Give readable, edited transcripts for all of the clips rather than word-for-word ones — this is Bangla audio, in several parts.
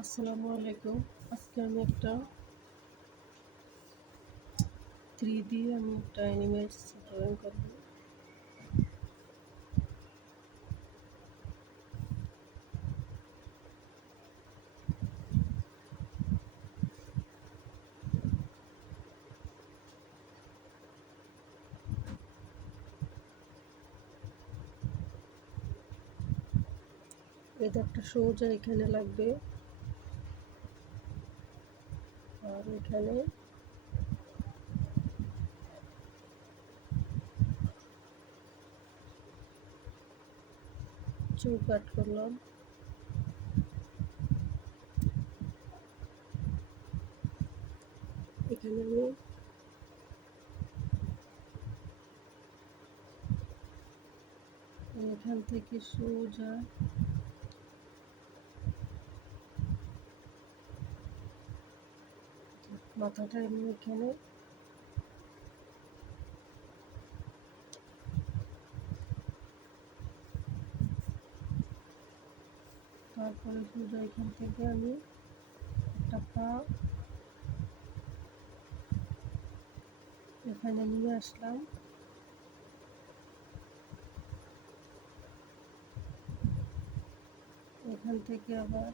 আসসালামু আলাইকুম। আজকে আমি একটা 3D আমি একটা অ্যানিমেটস ড্রয়িং করব। এটা একটা সোজা এখানে লাগবে, আর এখানে চোখ কাট করলাম। এখানে আমি এখান থেকে সোজা মাথাটা আমি এখানে তারপরে সোজা এখান থেকে আমি একটা পা এখানে নিয়ে আসলাম। এখান থেকে আবার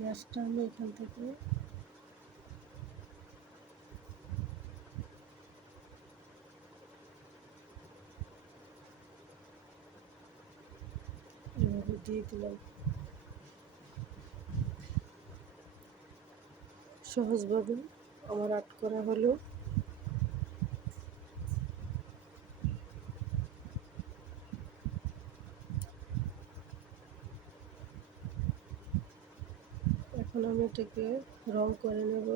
ম্যাশটা আমি এখান থেকে এভাবে দিয়ে দিলাম। সহজভাবে আমার আর্ট করা হলো। এখন আমি এটাকে রং করে নেব।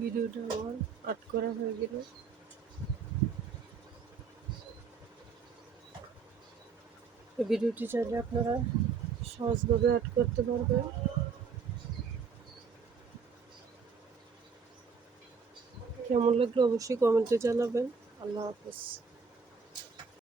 ভিডিওটা আমার আর্ট করা হয়ে গেল। এই ভিডিওটি চাইলে আপনারা সহজভাবে অ্যাড করতে পারবেন। কেমন লাগলো অবশ্যই কমেন্টে জানাবেন। আল্লাহ হাফেজ।